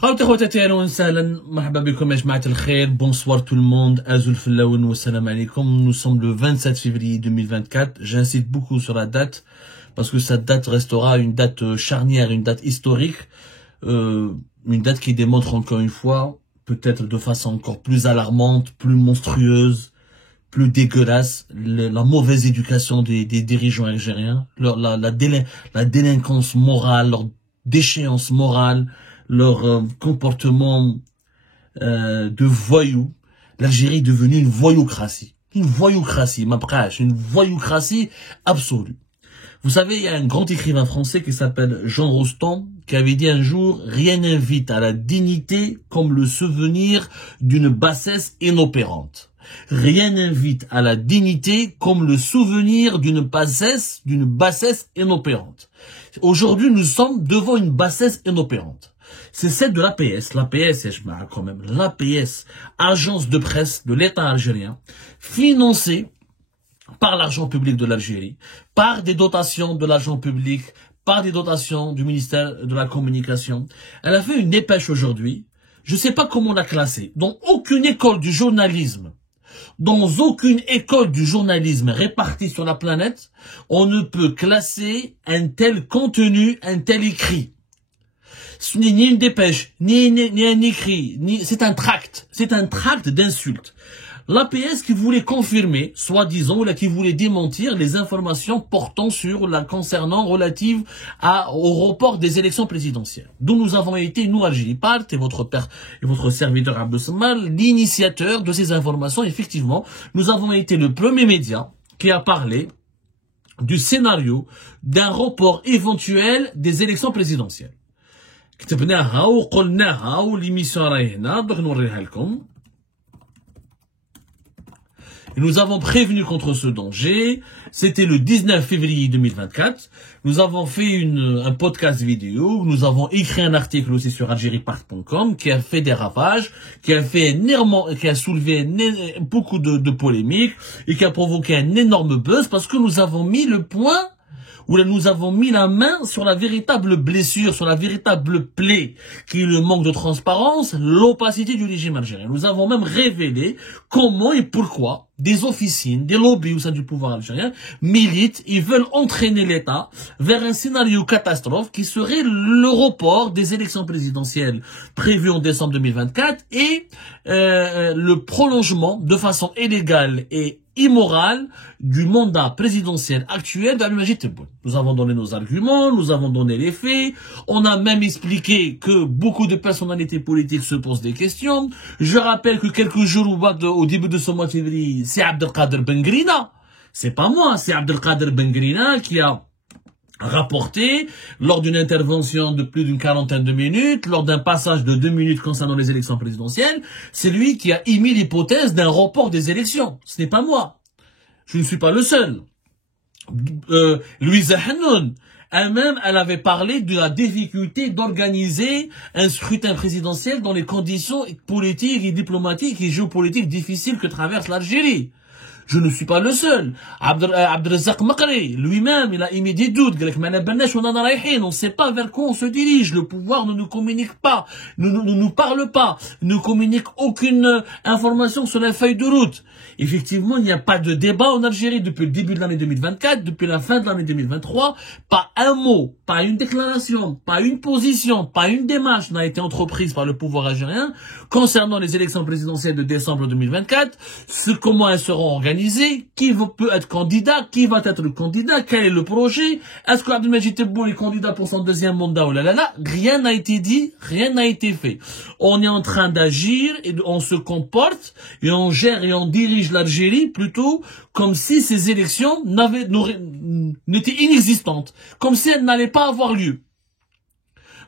خاوتي خواتاتي اهلا وسهلا مرحبا بكم يا جماعه الخير. Bonsoir tout le monde. Azul Fellaoun wa salam alaikum. Nous sommes le 27 février 2024. J'insiste beaucoup sur la date parce que cette date restera une date charnière, une date historique, une date qui démontre encore une fois, peut-être de façon encore plus alarmante, plus monstrueuse, plus dégueulasse, la mauvaise éducation des dirigeants algériens, la délinquance morale, leur déchéance morale, leur comportement de voyous. L'Algérie est devenue une voyoucratie. Une voyoucratie absolue. Vous savez, il y a un grand écrivain français qui s'appelle Jean Rostand, qui avait dit un jour « Rien n'invite à la dignité comme le souvenir d'une bassesse inopérante. Rien n'invite à la dignité comme le souvenir d'une bassesse inopérante. » Aujourd'hui, nous sommes devant une bassesse inopérante. C'est celle de l'APS. L'APS, quand même. L'APS, agence de presse de l'État algérien, financée par l'argent public de l'Algérie, par des dotations de l'argent public, par des dotations du ministère de la Communication. Elle a fait une dépêche aujourd'hui. Je ne sais pas comment la classer. Dans aucune école du journalisme, répartie sur la planète, on ne peut classer un tel contenu, un tel écrit. Ce n'est ni une dépêche, ni un écrit, c'est un tract d'insultes. L'APS qui voulait confirmer, soi-disant, ou là qui voulait démentir les informations concernant relative au report des élections présidentielles. D'où nous avons été, nous, Algérie Part et votre serviteur Abdel Samal, l'initiateur de ces informations. Effectivement, nous avons été le premier média qui a parlé du scénario d'un report éventuel des élections présidentielles. كتبناها وقلناها والإميسيون راهي هنا دوك نوريها لكم. Nous avons prévenu contre ce danger. C'était le 19 février 2024. Nous avons fait un podcast vidéo. Nous avons écrit un article aussi sur algeriepart.com qui a fait des ravages, qui a soulevé beaucoup de polémiques et qui a provoqué un énorme buzz parce que nous avons mis le point où nous avons mis la main sur la véritable blessure, sur la véritable plaie, qui est le manque de transparence, l'opacité du régime algérien. Nous avons même révélé comment et pourquoi des officines, des lobbies au sein du pouvoir algérien militent, ils veulent entraîner l'État vers un scénario catastrophe qui serait le report des élections présidentielles prévues en décembre 2024 et le prolongement de façon illégale et immorale du mandat présidentiel actuel d'Abdelmadjid Tebboune. Nous avons donné nos arguments, nous avons donné les faits, on a même expliqué que beaucoup de personnalités politiques se posent des questions. Je rappelle que quelques jours au début de ce mois de février, c'est Abdelkader Bengrina, c'est pas moi, c'est Abdelkader Bengrina qui a rapporté lors d'une intervention de plus d'une quarantaine de minutes, lors d'un passage de 2 minutes concernant les élections présidentielles, c'est lui qui a émis l'hypothèse d'un report des élections. Ce n'est pas moi. Je ne suis pas le seul. Louisa Hannoun, elle-même, elle avait parlé de la difficulté d'organiser un scrutin présidentiel dans les conditions politiques et diplomatiques et géopolitiques difficiles que traverse l'Algérie. Je ne suis pas le seul. Abdelrazak Makri, lui-même, il a émis des doutes. On ne sait pas vers quoi on se dirige. Le pouvoir ne nous communique pas, ne nous parle pas, ne communique aucune information sur la feuille de route. Effectivement, il n'y a pas de débat en Algérie depuis le début de l'année 2024, depuis la fin de l'année 2023. Pas un mot, pas une déclaration, pas une position, pas une démarche n'a été entreprise par le pouvoir algérien concernant les élections présidentielles de décembre 2024. Comment elles seront organisées, qui peut être candidat, qui va être le candidat, quel est le projet, est-ce que Abdelmadjid Tebboune est candidat pour son deuxième mandat ou là, rien n'a été dit, rien n'a été fait. On est en train d'agir et on se comporte et on gère et on dirige l'Algérie plutôt comme si ces élections n'étaient inexistantes, comme si elles n'allaient pas avoir lieu.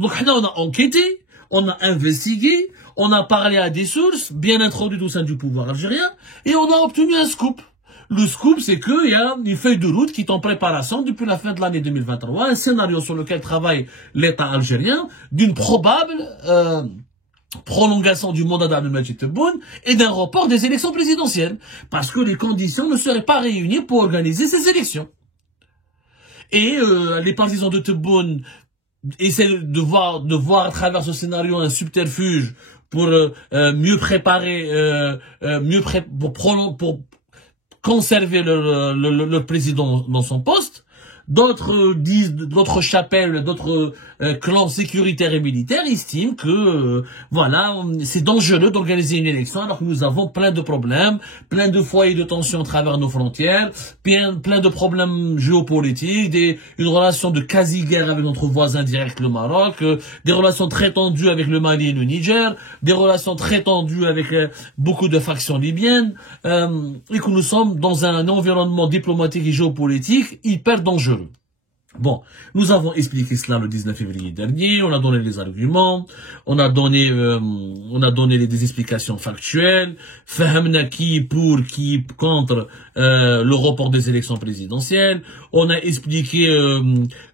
Donc là, on a enquêté, on a investigué, on a parlé à des sources bien introduites au sein du pouvoir algérien et on a obtenu un scoop. Le scoop, c'est qu'il y a une feuille de route qui est en préparation depuis la fin de l'année 2023, un scénario sur lequel travaille l'État algérien d'une probable prolongation du mandat d'Abdelmadjid Tebboune et d'un report des élections présidentielles, parce que les conditions ne seraient pas réunies pour organiser ces élections. Et les partisans de Tebboune essaie de voir à travers ce scénario un subterfuge pour mieux préparer, pour conserver le président dans son poste. D'autres disent, d'autres chapelles, d'autres clans sécuritaires et militaires estiment que voilà, c'est dangereux d'organiser une élection alors que nous avons plein de problèmes, plein de foyers de tension à travers nos frontières, plein de problèmes géopolitiques, une relation de quasi-guerre avec notre voisin direct le Maroc, des relations très tendues avec le Mali et le Niger, des relations très tendues avec beaucoup de factions libyennes, et que nous sommes dans un environnement diplomatique et géopolitique hyper dangereux. Bon, nous avons expliqué cela le 19 février dernier, on a donné les arguments, on a donné des explications factuelles, fahamna qui pour, qui contre le report des élections présidentielles, on a expliqué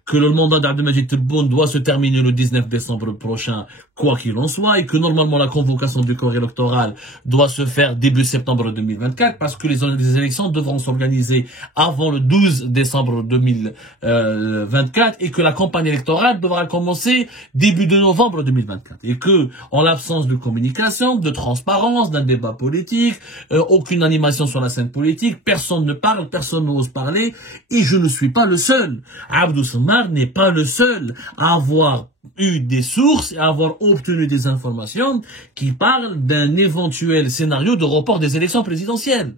que le mandat d'Abdelmajid Tebboune doit se terminer le 19 décembre prochain, quoi qu'il en soit, et que normalement la convocation du corps électoral doit se faire début septembre 2024, parce que les élections devront s'organiser avant le 12 décembre 2024, et que la campagne électorale devra commencer début de novembre 2024, et que, en l'absence de communication, de transparence, d'un débat politique, aucune animation sur la scène politique, personne ne parle, personne n'ose parler, et je ne suis pas le seul. Abdou Soumar n'est pas le seul à avoir eu des sources et à avoir obtenu des informations qui parlent d'un éventuel scénario de report des élections présidentielles.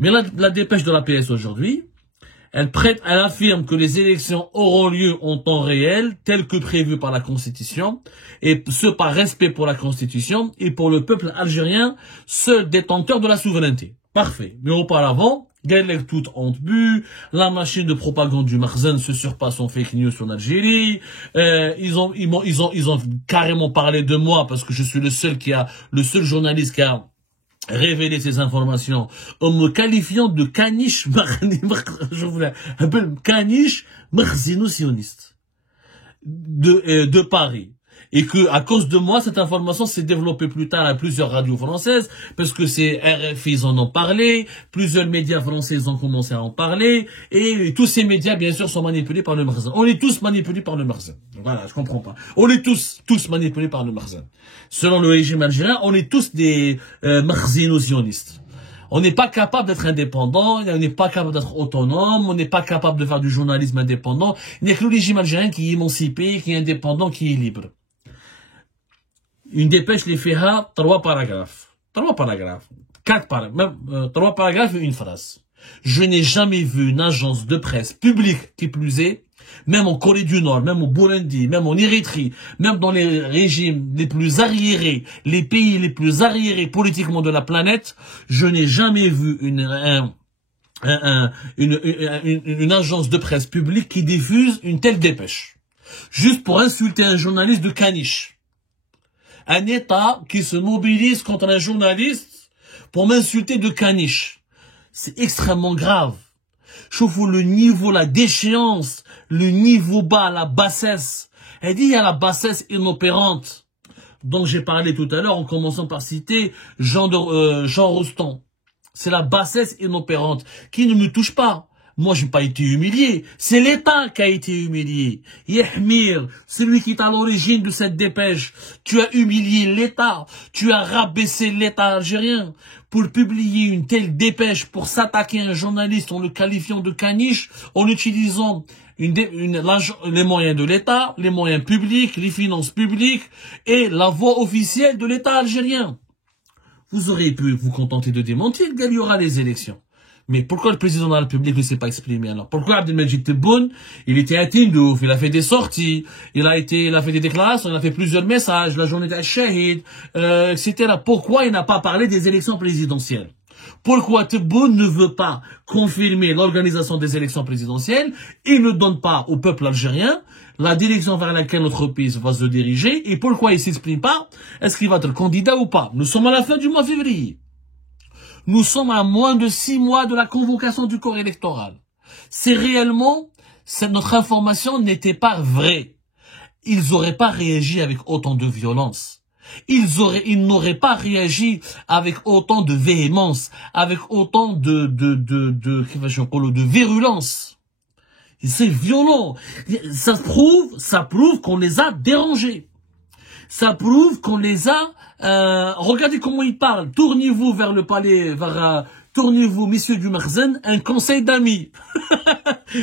Mais la dépêche de la PS aujourd'hui, elle affirme que les élections auront lieu en temps réel, tel que prévu par la Constitution, et ce par respect pour la Constitution et pour le peuple algérien, seul détenteur de la souveraineté. Parfait. Mais auparavant, Galek tout honte bu, la machine de propagande du Makhzen se surpasse en fake news en Algérie, ils ont carrément parlé de moi parce que je suis le seul journaliste qui a révélé ces informations en me qualifiant de caniche, je voulais appeler caniche makhzino-sioniste de Paris. Et que, à cause de moi, cette information s'est développée plus tard à plusieurs radios françaises, parce que c'est RFI, ils en ont parlé, plusieurs médias français ont commencé à en parler, et tous ces médias, bien sûr, sont manipulés par le Makhzen. On est tous manipulés par le Makhzen. Voilà, je comprends pas. On est tous manipulés par le Makhzen. Selon le régime algérien, on est tous des makhzino-sionistes. On n'est pas capable d'être indépendant, on n'est pas capable d'être autonome, on n'est pas capable de faire du journalisme indépendant. Il n'y a que le régime algérien qui est émancipé, qui est indépendant, qui est libre. Une dépêche les fera 3 paragraphes. 3 paragraphes. 4 paragraphes. Même 3 paragraphes et une phrase. Je n'ai jamais vu une agence de presse publique qui plus est, même en Corée du Nord, même au Burundi, même en Érythrée, même dans les régimes les plus arriérés, les pays les plus arriérés politiquement de la planète, je n'ai jamais vu une agence de presse publique qui diffuse une telle dépêche. Juste pour insulter un journaliste de caniche. Un État qui se mobilise contre un journaliste pour m'insulter de caniche. C'est extrêmement grave. Je trouve le niveau, la déchéance, le niveau bas, la bassesse. Elle dit il y a la bassesse inopérante dont j'ai parlé tout à l'heure en commençant par citer Jean Rostand. C'est la bassesse inopérante qui ne me touche pas. Moi, je n'ai pas été humilié. C'est l'État qui a été humilié. Yahmir, celui qui est à l'origine de cette dépêche, tu as humilié l'État. Tu as rabaissé l'État algérien pour publier une telle dépêche, pour s'attaquer à un journaliste en le qualifiant de caniche, en utilisant les moyens de l'État, les moyens publics, les finances publiques et la voix officielle de l'État algérien. Vous auriez pu vous contenter de démentir qu'il y aura les élections. Mais pourquoi le président de la République ne s'est pas exprimé alors? Pourquoi Abdelmajid Tebboune, il était intime de ouf, il a fait des sorties, il a fait des déclarations, il a fait plusieurs messages, la journée d'Al-Shahid, etc. Pourquoi il n'a pas parlé des élections présidentielles? Pourquoi Tebboune ne veut pas confirmer l'organisation des élections présidentielles? Il ne donne pas au peuple algérien la direction vers laquelle notre pays va se diriger. Et pourquoi il ne s'exprime pas? Est-ce qu'il va être candidat ou pas? Nous sommes à la fin du mois de février. Nous sommes à moins de 6 mois de la convocation du corps électoral. C'est réellement, notre information n'était pas vraie. Ils n'auraient pas réagi avec autant de violence. Ils n'auraient pas réagi avec autant de véhémence, avec autant de virulence. C'est violent. Ça prouve qu'on les a dérangés. Ça prouve qu'on les a... regardez comment ils parlent. Tournez-vous vers le palais, tournez-vous, messieurs du Makhzen, un conseil d'amis.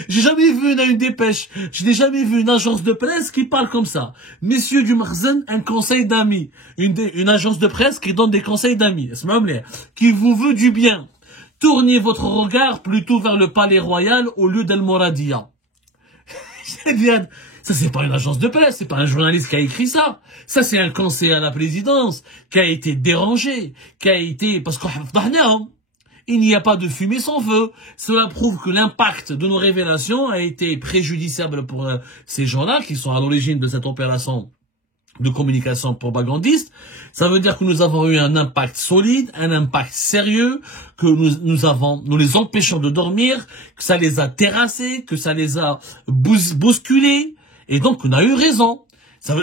J'ai jamais vu une dépêche. Je n'ai jamais vu une agence de presse qui parle comme ça. Messieurs du Makhzen, un conseil d'amis. Une agence de presse qui donne des conseils d'amis. Qui vous veut du bien. Tournez votre regard plutôt vers le palais royal au lieu d'El Moradia. Ça, c'est pas une agence de presse, c'est pas un journaliste qui a écrit ça. Ça, c'est un conseiller à la présidence qui a été dérangé, parce qu'on il n'y a pas de fumée sans feu. Cela prouve que l'impact de nos révélations a été préjudiciable pour ces gens-là qui sont à l'origine de cette opération de communication propagandiste. Ça veut dire que nous avons eu un impact solide, un impact sérieux, que nous les empêchons de dormir, que ça les a terrassés, que ça les a bousculés, et donc on a eu raison.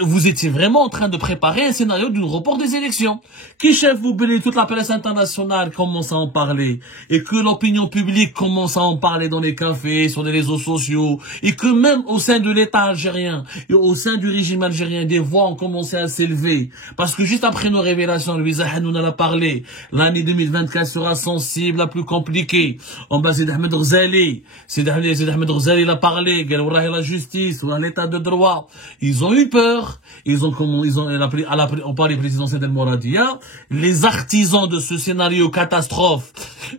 Vous étiez vraiment en train de préparer un scénario d'une report des élections. Qui chef vous belez, toute la presse internationale commence à en parler, et que l'opinion publique commence à en parler dans les cafés, sur les réseaux sociaux, et que même au sein de l'État algérien, et au sein du régime algérien, des voix ont commencé à s'élever. Parce que juste après nos révélations, Louisa Hanoun en a parlé, l'année 2024 sera sensible, la plus compliquée. En bas, c'est Ahmed Ghazali. C'est Ahmed Ghazali, il a parlé, la justice, l'état de droit. Ils ont eu peur. On parle des présidentielles d'El Moradia, les artisans de ce scénario catastrophe,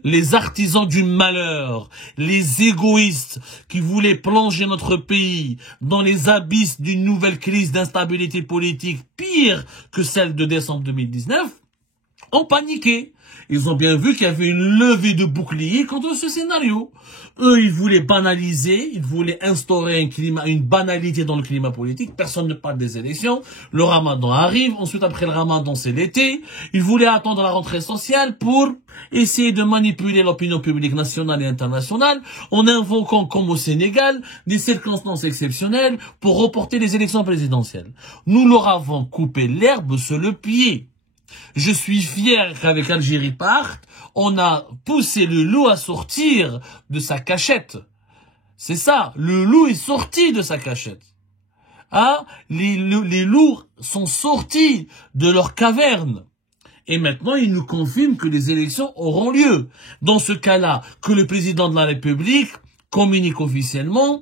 les artisans du malheur, les égoïstes qui voulaient plonger notre pays dans les abysses d'une nouvelle crise d'instabilité politique pire que celle de décembre 2019, ont paniqué. Ils ont bien vu qu'il y avait une levée de boucliers contre ce scénario. Eux, ils voulaient banaliser, ils voulaient instaurer une banalité dans le climat politique. Personne ne parle des élections. Le ramadan arrive. Ensuite, après le ramadan, c'est l'été. Ils voulaient attendre la rentrée sociale pour essayer de manipuler l'opinion publique nationale et internationale en invoquant, comme au Sénégal, des circonstances exceptionnelles pour reporter les élections présidentielles. Nous leur avons coupé l'herbe sous le pied. Je suis fier qu'avec Algérie Part, on a poussé le loup à sortir de sa cachette. C'est ça, le loup est sorti de sa cachette. Ah, les loups sont sortis de leur caverne. Et maintenant, ils nous confirment que les élections auront lieu. Dans ce cas-là, que le président de la République communique officiellement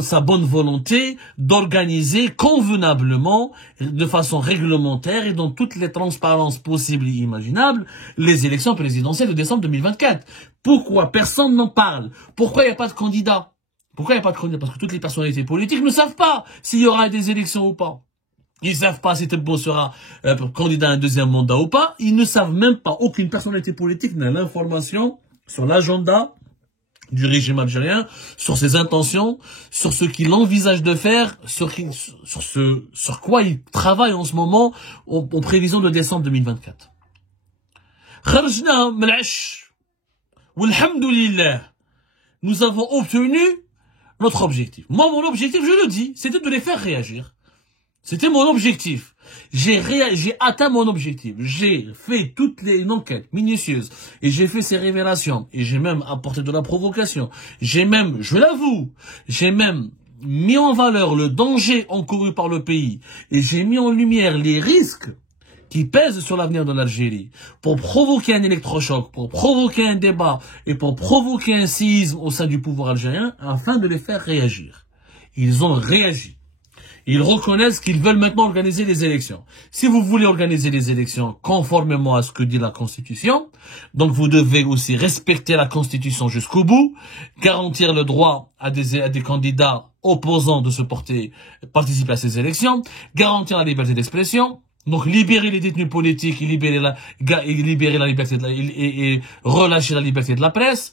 sa bonne volonté d'organiser convenablement, de façon réglementaire et dans toutes les transparences possibles et imaginables, les élections présidentielles de décembre 2024. Pourquoi personne n'en parle? Pourquoi il n'y a pas de candidat? Pourquoi il n'y a pas de candidat? Parce que toutes les personnalités politiques ne savent pas s'il y aura des élections ou pas. Ils savent pas si Tebboune sera candidat à un deuxième mandat ou pas. Ils ne savent même pas. Aucune personnalité politique n'a l'information sur l'agenda du régime algérien, sur ses intentions, sur ce qu'il envisage de faire, sur quoi il travaille en ce moment en prévision de décembre 2024. Nous avons obtenu notre objectif. Moi, mon objectif, je le dis, c'était de les faire réagir. C'était mon objectif. J'ai atteint mon objectif. J'ai fait une enquête minutieuse. Et j'ai fait ces révélations. Et j'ai même apporté de la provocation. Je l'avoue, j'ai même mis en valeur le danger encouru par le pays. Et j'ai mis en lumière les risques qui pèsent sur l'avenir de l'Algérie. Pour provoquer un électrochoc, pour provoquer un débat et pour provoquer un séisme au sein du pouvoir algérien afin de les faire réagir. Ils ont réagi. Ils reconnaissent qu'ils veulent maintenant organiser les élections. Si vous voulez organiser les élections conformément à ce que dit la Constitution, donc vous devez aussi respecter la Constitution jusqu'au bout, garantir le droit à des candidats opposants de participer à ces élections, garantir la liberté d'expression, donc libérer les détenus politiques et libérer la liberté et relâcher la liberté de la presse,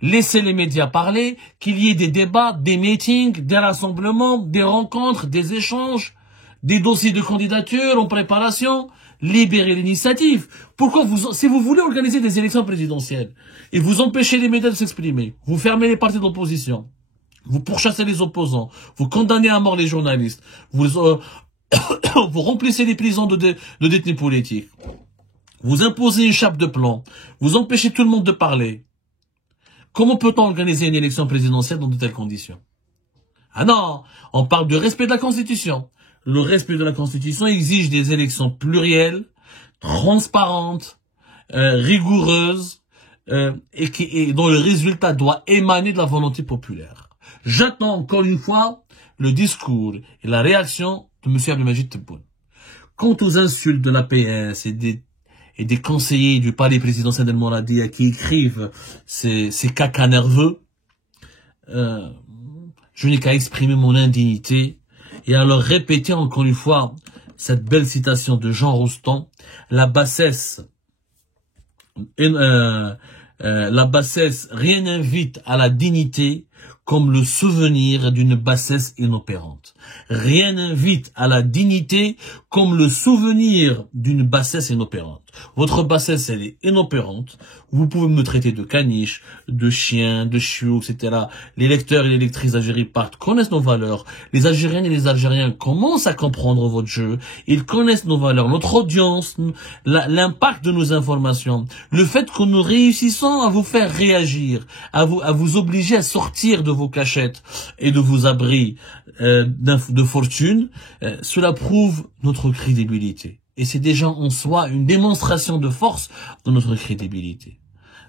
laisser les médias parler, qu'il y ait des débats, des meetings, des rassemblements, des rencontres, des échanges, des dossiers de candidature en préparation, libérer l'initiative. Pourquoi si vous voulez organiser des élections présidentielles et vous empêchez les médias de s'exprimer, vous fermez les partis d'opposition, vous pourchassez les opposants, vous condamnez à mort les journalistes, vous remplissez les prisons de détenus politiques. Vous imposez une chape de plomb. Vous empêchez tout le monde de parler. Comment peut-on organiser une élection présidentielle dans de telles conditions? Ah non, on parle du respect de la Constitution. Le respect de la Constitution exige des élections plurielles, transparentes, rigoureuses, et dont le résultat doit émaner de la volonté populaire. J'attends encore une fois le discours et la réaction de M. Abdelmajid Tebboune. Quant aux insultes de l'APS et des conseillers du palais présidentiel d'El Mouradia qui écrivent ces cacas nerveux, je n'ai qu'à exprimer mon indignité et à leur répéter encore une fois cette belle citation de Jean Rostand: la bassesse, rien n'invite à la dignité comme le souvenir d'une bassesse inopérante. Rien n'invite à la dignité comme le souvenir d'une bassesse inopérante. Votre bassesse, elle est inopérante. Vous pouvez me traiter de caniche, de chien, de chiot, etc. Les lecteurs et les lectrices d'Algérie connaissent nos valeurs. Les Algériennes et les Algériens commencent à comprendre votre jeu. Ils connaissent nos valeurs, notre audience, l'impact de nos informations. Le fait que nous réussissons à vous faire réagir, à vous obliger à sortir de vos cachettes et de vos abris de fortune, cela prouve notre crédibilité. Et c'est déjà en soi une démonstration de force de notre crédibilité.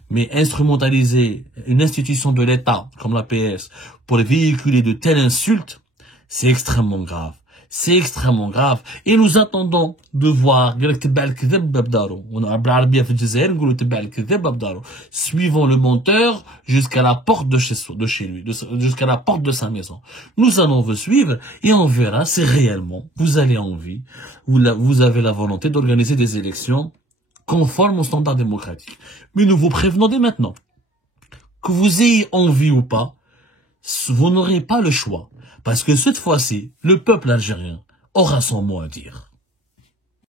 Mais instrumentaliser une institution de l'État comme l'APS pour véhiculer de telles insultes, c'est extrêmement grave. C'est extrêmement grave. Et nous attendons de voir, suivant le monteur jusqu'à la porte de chez lui, jusqu'à la porte de sa maison. Nous allons vous suivre et on verra si réellement vous avez envie, vous avez la volonté d'organiser des élections conformes aux standards démocratiques. Mais nous vous prévenons dès maintenant, que vous ayez envie ou pas, vous n'aurez pas le choix. Parce que cette fois-ci, le peuple algérien aura son mot à dire.